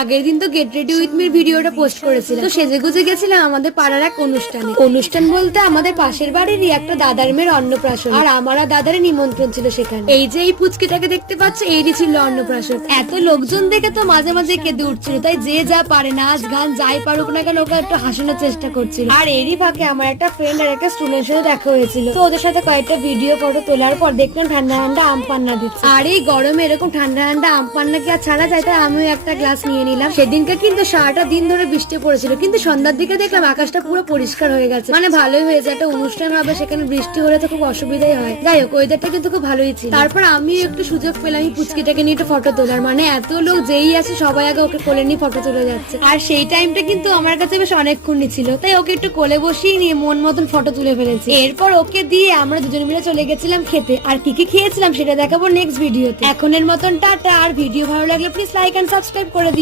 আগের দিন তো গেট রেডি উইথ মির ভিডিওটা পোস্ট করেছিলাম, তো সেজেগুজে গেছিলাম আমাদের পাড়ার এক অনুষ্ঠান বলতে আমাদের পাশের বাড়িরই একটা দাদার মেয়ের অন্নপ্রাশন, আর আমার আর দাদারের নিমন্ত্রণ ছিল সেখানে। এই যে এই পুচকিটাকে দেখতে পাচ্ছ, এরই ছিল অন্নপ্রাশন। এত লোকজন দেখে তো মাঝে মাঝে কেঁদে উঠছিল, তাই যে যা পারে নাচ গান যাই পারুক না কেন ওকে একটু হাসানোর চেষ্টা করছিল। আর এরই ফাঁকে আমার একটা ফ্রেন্ড আর একটা স্টুডেন্টের সাথে দেখা হয়েছিল, তো ওদের সাথে কয়েকটা ভিডিও ফটো তোলার পর দেখলাম ঠান্ডা ঠান্ডা আম পান্না দিচ্ছে। আর এই গরমে এরকম ঠান্ডা ঠান্ডা আম পান্না কি আর ছাড়া যায়, তাই আমিও একটা গ্লাস নিয়ে নিলাম। সেদিনকে কিন্তু সারাটা দিন ধরে বৃষ্টি পড়েছিল, কিন্তু সন্ধ্যার দিকে দেখলাম আকাশটা পুরো পরিষ্কার হয়ে গেছে, মানে ভালোই হয়েছে। একটা অনুষ্ঠান হবে, সেখানে বৃষ্টি হলে তো খুব অসুবিধাই হয়। যাই হোক, ওয়েদারটা কিন্তু খুব ভালোই ছিল। তারপর আমি একটু সুযোগ পেলাম এই পুচকিটাকে নিয়ে একটু ফটো তোলার, মানে এত লোক যেই আছে সবাই আগে ওকে কোলে নিয়ে ফটো তুলে যাচ্ছে। আর সেই টাইমটা কিন্তু আমার কাছে বেশ অনেকক্ষণই ছিল, তাই ওকে একটু কোলে বসিয়ে নিয়ে মন মতন ফটো তুলে ফেলেছি। এরপর ওকে দিয়ে আমরা দুজন মিলে চলে গেছিলাম খেতে, আর কি কি খেয়েছিলাম সেটা দেখাবো নেক্সট ভিডিওতে। এখনের মতন টাটা। আর ভিডিও ভালো লাগলে প্লিজ লাইক এন্ড সাবস্ক্রাইব করে দিও।